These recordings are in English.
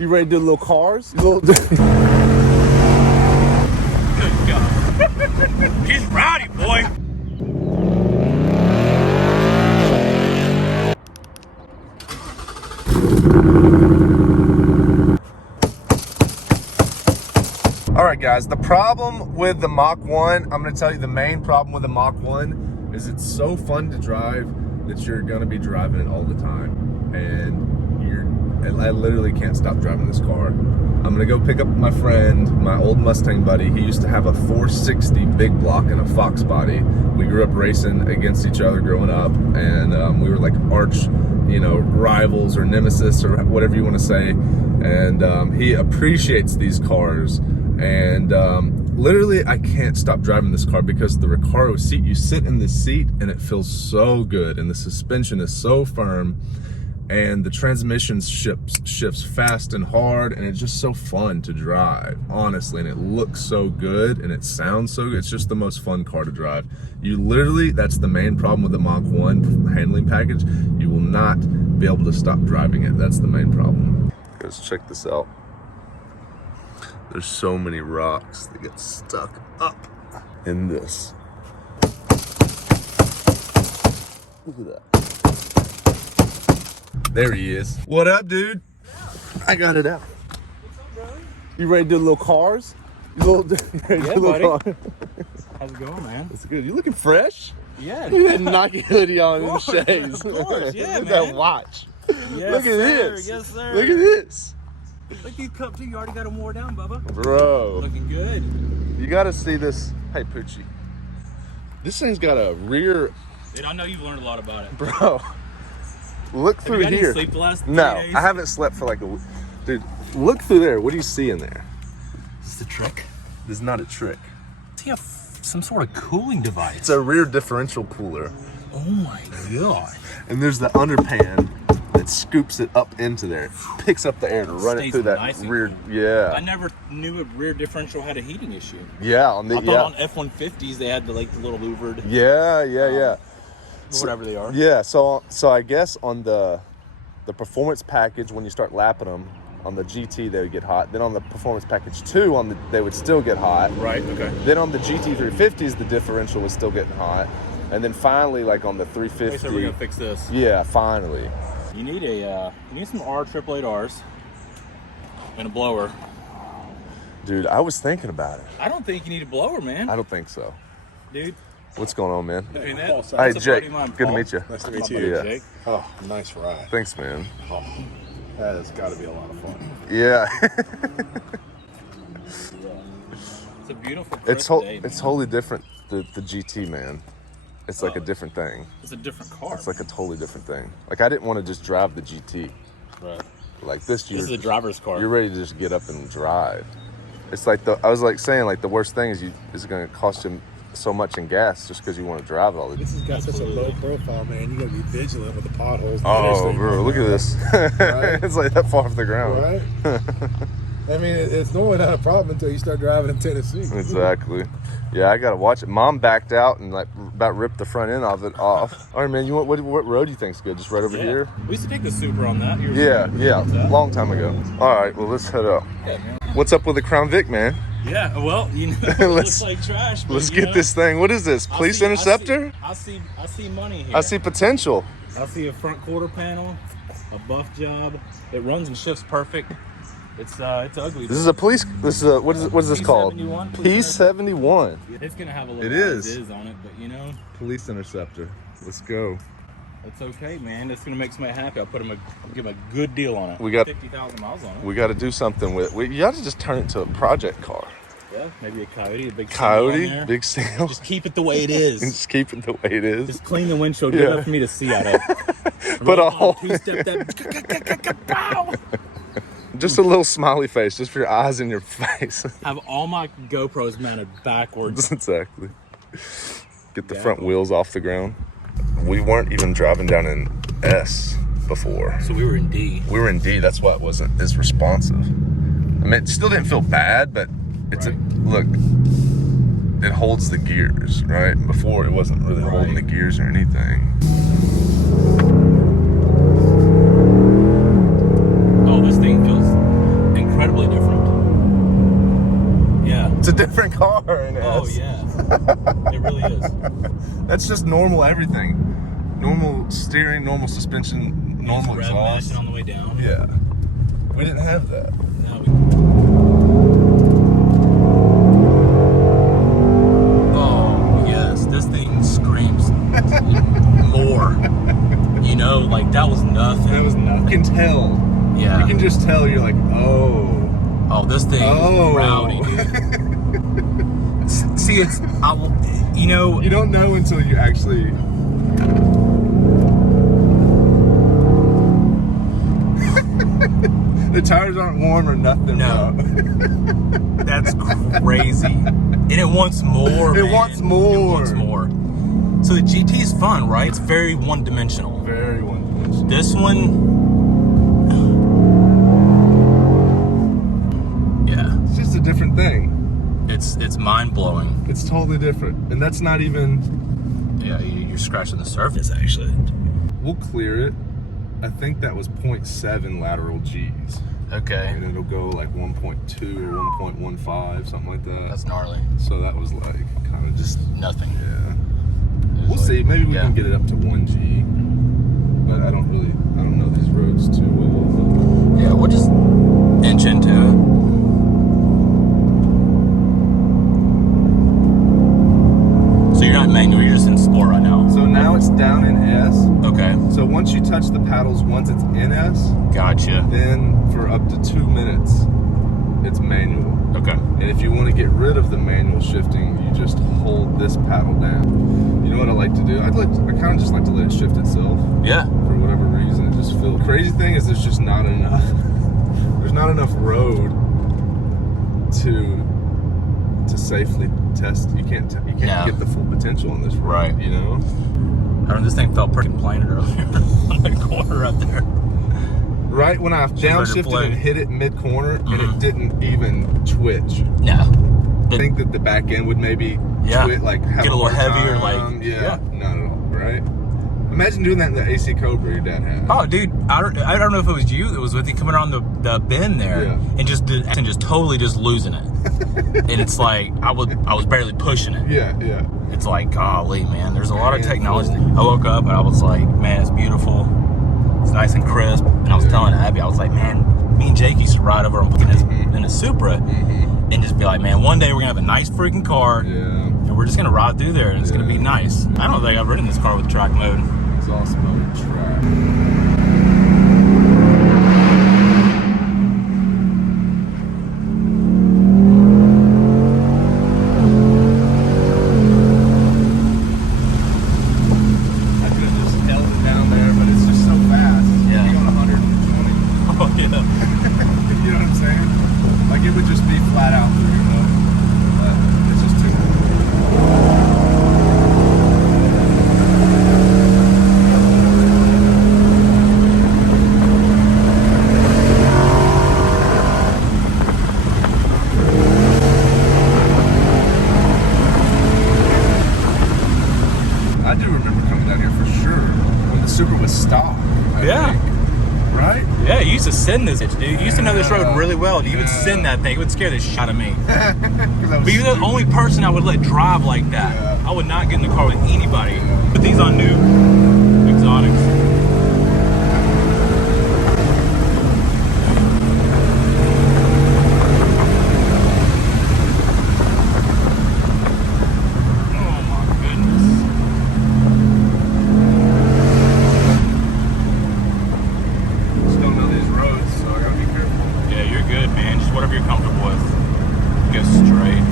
You ready to do little cars? Little... Good God. He's rowdy, boy. All right, guys, the problem with the Mach 1, I'm going to tell you the main problem with the Mach 1 is it's so fun to drive that you're going to be driving it all the time. And I literally can't stop driving this car. I'm going to go pick up my friend, my old Mustang buddy. He used to have a 460 big block and a Fox body. We grew up racing against each other growing up, and we were like arch, rivals or nemesis or whatever you want to say. And he appreciates these cars. And literally I can't stop driving this car because the Recaro seat, you sit in this seat and it feels so good, and the suspension is so firm, and the transmission shifts fast and hard, and it's just so fun to drive, honestly. And it looks so good and it sounds so good. It's just the most fun car to drive. You literally, that's the main problem with the Mach 1 handling package. You will not be able to stop driving it. That's the main problem. Let's check this out. There's so many rocks that get stuck up in this. Look at that. There he is. What up, dude? I got it out. What's up, brother? You ready to do little cars? You ready to do little cars? How's it going, man? That's good. You looking fresh? Yeah. Look at that Nike hoodie on and shades. Of course, yeah, Look at man. that watch. Yes, Look at sir. this. Yes, sir. Look at this. Look at these cups, too. You already got them wore down, Bubba. Bro. Looking good. You gotta see this. Hey, Poochie. This thing's got a rear. Dude, I know you've learned a lot about it. Bro. Look through Have you got here. any sleep the last 3 No, days? I haven't slept for like a week. Dude, look through there. What do you see in there? Is this a trick? This is not a trick. Does he have some sort of cooling device? It's a rear differential cooler. Oh my God. And there's the underpan that scoops it up into there. Picks up the air to run it Stays through that nice and rear. cool. Yeah. I never knew a rear differential had a heating issue. Yeah. On the, I thought on F-150s they had the little louvered, Yeah. whatever they are. Yeah. So I guess on the performance package, when you start lapping them, on the GT they would get hot. Then on the performance package 2, they would still get hot. Right. Okay. Then on the GT 350s, the differential was still getting hot. And then finally, like on the 350, So we're gonna fix this. yeah, finally. You need some R888Rs and a blower. Dude, I was thinking about it. I don't think you need a blower, man. I don't think so. Dude. What's going on, man? Between that, Hey, that's a buddy Jake. of mine, Good to Paul. meet you. Nice to My meet buddy you. Yeah. Jake. Oh, nice ride. Thanks, man. Oh, that has got to be a lot of fun. Yeah. It's a beautiful it's crisp day, it's man. totally different. The GT, man. It's like a different thing. It's a different car. It's like a totally different thing. Like I didn't want to just drive the GT. Right. Like this, This is a driver's car. you're ready to just get up and drive. It's like I was like saying, like the worst thing is going to cost you so much in gas just because you want to drive it all the time. This has got such a low profile, man. You got to be vigilant with the potholes. Oh, bro, look at this. Right? It's like that far off the ground. Right? I mean, it's normally not a problem until you start driving in Tennessee. Exactly. Yeah, I gotta watch it. Mom backed out and like about ripped the front end of it off. All right, man. What road do you think's good? Just right over Yeah. here? We used to take the Super on that. Yeah, long time ago. All right, well let's head up. Yeah, man. What's up with the Crown Vic, man? Yeah, well, it Let's- looks like trash. But, Let's get this thing. What is this? Police interceptor? I see money here. I see potential. I see a front quarter panel, a buff job. It runs and shifts perfect. It's ugly. This is a police. This is a what is this called? P71, P71. It's gonna have a little It is. on it, but Police interceptor. Let's go. it's okay, man. It's gonna make somebody happy. I'll give him a good deal on it. We got- 50,000 miles on it. We got to do something with it. You got to just turn it into a project car. Yeah, maybe a coyote, a big seal on Coyote, there. big seal. Just keep it the way it is. Just keep it the way it is. Just clean the windshield good Yeah. enough for me to see out of. Put a whole, Two-step that. Pow! just a little smiley face, just for your eyes and your face. Have all my GoPros mounted backwards. Exactly. Get the front wheels off the ground. We weren't even driving down in S before. So we were in D. We were in D. That's why it wasn't as responsive. I mean, it still didn't feel bad, but it's look. It holds the gears, right? Before it wasn't really holding the gears or anything. Oh, this thing feels a different car in S. Oh yeah, it really is. That's just normal everything. Normal steering, normal suspension, normal Rev exhaust. mashing on the way down. Yeah. We didn't have that. No, oh yes, this thing screams more. You know, like that was nothing. That was nothing. You can tell. Yeah. You can just tell. You're like, oh. Oh, this thing is rowdy, dude. See, you know. You don't know until you actually. The tires aren't warm or nothing. No. Bro. That's crazy. And it wants more. It man. wants more. It wants more. So the GT is fun, right? It's very one-dimensional. Very one-dimensional. This one. It's just a different thing. It's mind-blowing. It's totally different. And that's not even... Yeah, you're scratching the surface, actually. We'll clear it. I think that was 0.7 lateral G's. Okay. And it'll go like 1.2 or 1.15, something like that. That's gnarly. So that was like kind of just... Nothing. Yeah. We'll see. Maybe we can get it up to 1G. But I don't know these roads too well. But... Yeah, we'll just inch into it. So you're not manual, you're just in sport right now. So now it's down in S. Okay. So once you touch the paddles, once it's in S, Gotcha. then for up to 2 minutes, it's manual. Okay. And if you want to get rid of the manual shifting, you just hold this paddle down. You know what I like to do? I kind of just like to let it shift itself. Yeah. For whatever reason, it just feels. Crazy thing is, there's just not enough. There's not enough road to safely test. You can't get the full potential on this road. Right. You know. I don't know, this thing felt pretty plain earlier on the corner up there. Right when I downshifted and hit it mid-corner, and it didn't even twitch. No. I think that the back end would maybe twitch, like have get a little hard heavier, time. like yeah, not at all, right? Imagine doing that in the AC Cobra your dad had. Oh, dude, I don't know if it was you that was with you coming around the bend there, and just totally just losing it. And it's like I was barely pushing it. Yeah. It's like, golly, man, there's a lot of technology. I woke up and I was like, man, it's beautiful. It's nice and crisp. And I was telling Abby, I was like, man, me and Jake used to ride over in a Supra and just be like, man, one day we're gonna have a nice freaking car, and we're just gonna ride through there, and it's gonna be nice. I don't think I've ridden this car with track mode. Exhaust mode track. I do remember coming down here for sure when the Supra was stock. I think. Right? Yeah, you used to send this, dude. You used to know this road really well. You would send that thing. It would scare the shit out of me. But you're the only person I would let drive like that. Yeah. I would not get in the car with anybody. Put these on new exotics. Whatever you're comfortable with. Go straight.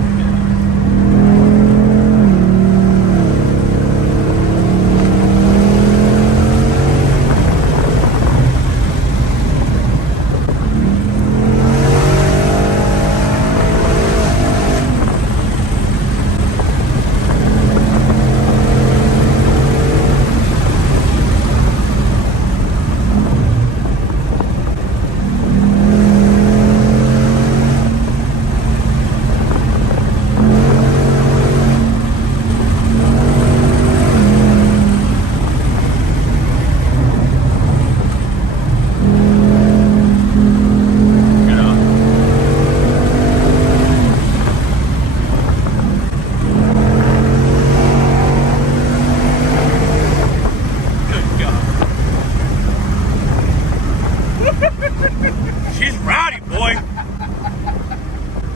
rowdy, boy.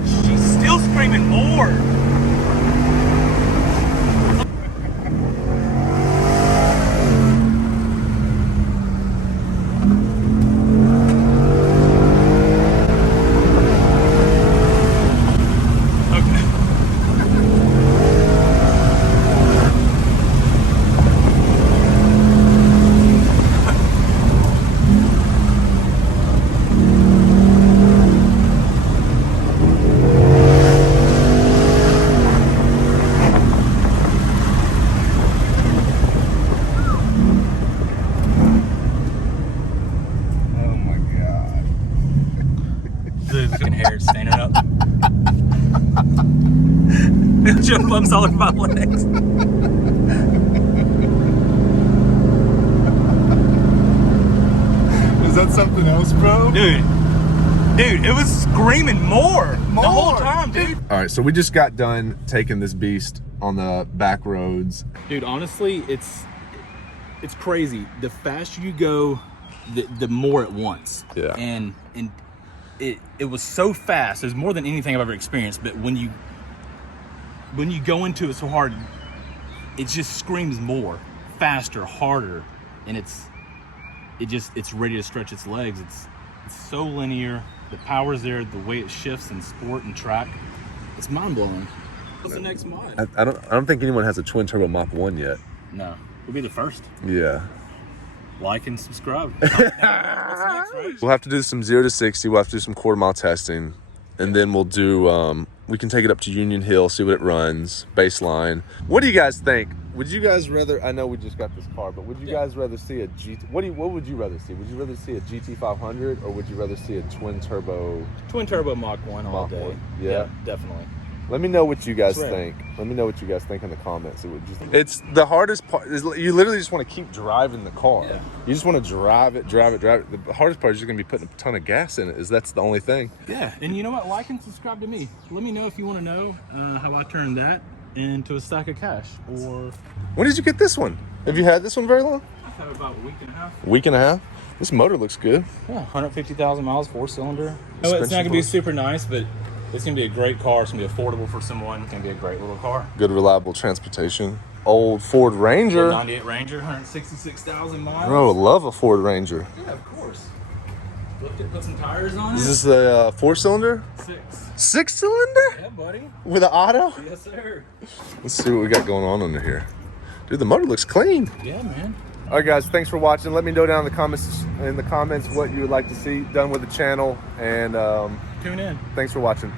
She's still screaming more. Hair standing up. Jump bumps all over my legs. Is that something else, bro? Dude, it was screaming more the whole time, dude. All right, so we just got done taking this beast on the back roads. Dude, honestly, it's crazy. The faster you go, the more it wants. Yeah. And it was so fast. It was more than anything I've ever experienced. But when you go into it so hard, it just screams more, faster, harder, and it's ready to stretch its legs. It's so linear. The power's there. The way it shifts in sport and track, it's mind blowing. What's the next mod? I don't think anyone has a twin turbo Mach 1 yet. No, we'll be the first. Yeah. Like and subscribe. What's next, right? We'll have to do some 0 to 60. We'll have to do some quarter mile testing, and then we'll do. We can take it up to Union Hill, see what it runs, baseline. What do you guys think? Would you guys rather? I know we just got this car, but would you guys rather see a GT? What would you rather see? Would you rather see a GT 500 or would you rather see a twin turbo? Twin turbo Mach 1 all Mach day. 1. Yeah, definitely. Let me know what you guys Right. think. Let me know what you guys think in the comments. It's the hardest part. You literally just want to keep driving the car. Yeah. You just want to drive it. The hardest part is you're going to be putting a ton of gas in it. That's the only thing. Yeah, and you know what? Like and subscribe to me. Let me know if you want to know how I turned that into a stack of cash. Or When did you get this one? Have you had this one very long? I've had about a week and a half. Week and a half. This motor looks good. Yeah, 150,000 miles, 4-cylinder. No, it's not going to be super nice, but it's going to be a great car. It's going to be affordable for someone. It's going to be a great little car. Good, reliable transportation. Old Ford Ranger. 98 Ranger, 166,000 miles. Bro, I love a Ford Ranger. Yeah, of course. Look at put some tires on it. Is this the 4-cylinder? 6. 6-cylinder? Yeah, buddy. With an auto? Yes, sir. Let's see what we got going on under here. Dude, the motor looks clean. Yeah, man. All right, guys, thanks for watching. Let me know down in the comments what you would like to see done with the channel, and Tune in. thanks for watching.